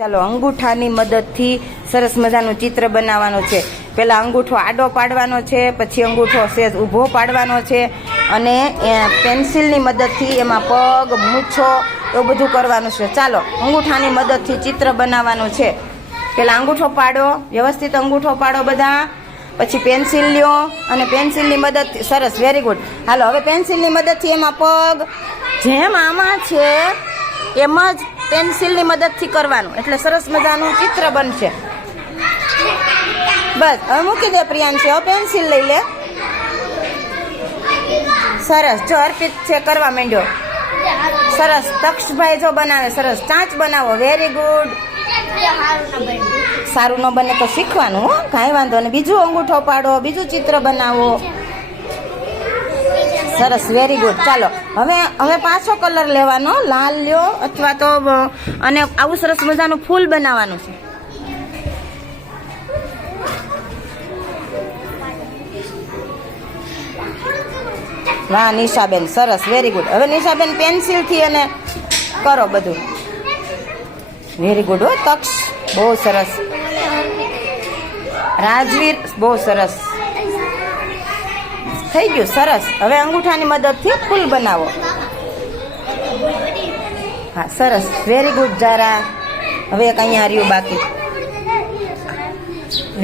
ચાલો અંગૂઠાની મદદથી સરસ મજાનું ચિત્ર બનાવવાનું છે. પહેલા અંગૂઠો આડો પાડવાનો છે, પછી અંગૂઠો સેજ ઊભો પાડવાનો છે અને પેન્સિલની મદદથી એમાં પગ, મૂછો એવું બધું કરવાનું છે. ચાલો અંગૂઠાની મદદથી ચિત્ર બનાવવાનું છે. પહેલા અંગૂઠો પાડો, વ્યવસ્થિત અંગૂઠો પાડો બધા, પછી પેન્સિલ લ્યો અને પેન્સિલની મદદથી સરસ, વેરી ગુડ. હાલો હવે પેન્સિલની મદદથી એમાં પગ જેમ આમાં છે એમ જ પેન્સિલની મદદથી કરવાનું, એટલે સરસ મજાનું ચિત્ર બનશે. બસ હવે મૂકી દે પ્રિયાંશ, હવે પેન્સિલ લઈ લે. સરસ, જો અર્પિત છે કરવા માંડ્યો. સરસ, તક્ષભાઈ જો બનાવે, સરસ ચાંચ બનાવો, વેરી ગુડ. સારું ન બને તો શીખવાનું, હો કાંઈ વાંધો નહીં. બીજું અંગૂઠો પાડો, બીજું ચિત્ર બનાવો. સરસ, વેરી ગુડ. ચાલો હવે પાછો કલર લેવાનો, લાલ લ્યો અથવા તો, અને આવું સરસ મજાનું ફૂલ બનાવવાનું છે. વાહ નિશાબેન, સરસ, વેરી ગુડ. હવે નિશાબેન પેન્સિલથી અને કરો બધું. વેરી ગુડ હો તક્ષ, બહુ સરસ. રાજવીર, બહુ સરસ થઈ ગયું, સરસ. હવે અંગૂઠાની મદદથી ફૂલ બનાવો. હા સરસ, વેરી ગુડ જારા. હવે એક અહીંયા રહ્યું બાકી.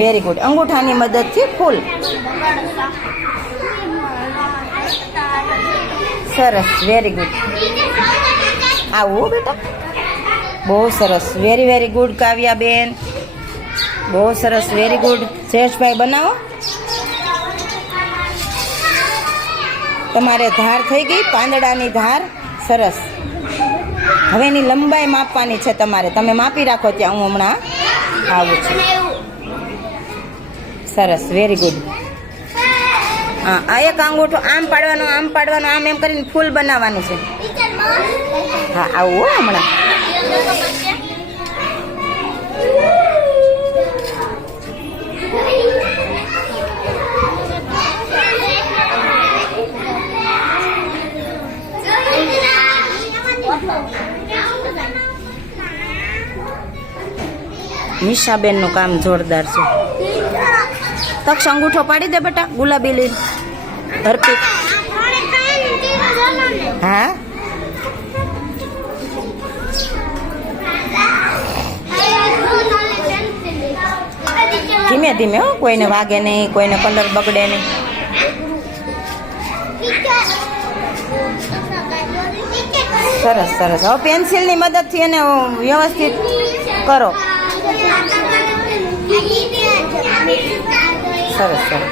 વેરી ગુડ, અંગૂઠાની મદદથી ફૂલ. સરસ, વેરી ગુડ. આવું બેટા, બહુ સરસ, વેરી વેરી ગુડ કાવ્યાબેન, બહુ સરસ, વેરી ગુડ. શ્રેષ્ઠભાઈ બનાવો. તમારે ધાર થઈ ગઈ, પાંદડાની ધાર, સરસ. હવે એની લંબાઈ માપવાની છે તમારે, તમે માપી રાખો ત્યાં, હું હમણાં આવું છું. સરસ, વેરી ગુડ. હા, આ એક અંગૂઠો આમ પાડવાનો, આમ પાડવાનો, આમ એમ કરીને ફૂલ બનાવવાનું છે. હા આવું હો હમણાં. નિશાબેન નું કામ જોરદાર છે. તક્ષ અંગૂઠો પાડી દે બેટા, ગુલાબી લીલ. અર્પિત, હા ધીમે ધીમે હો, કોઈને વાગે નહીં, કોઈને કલર બગડે નહીં. સરસ સરસ. હવે પેન્સિલની મદદથી એને વ્યવસ્થિત કરો. સરસ સરસ.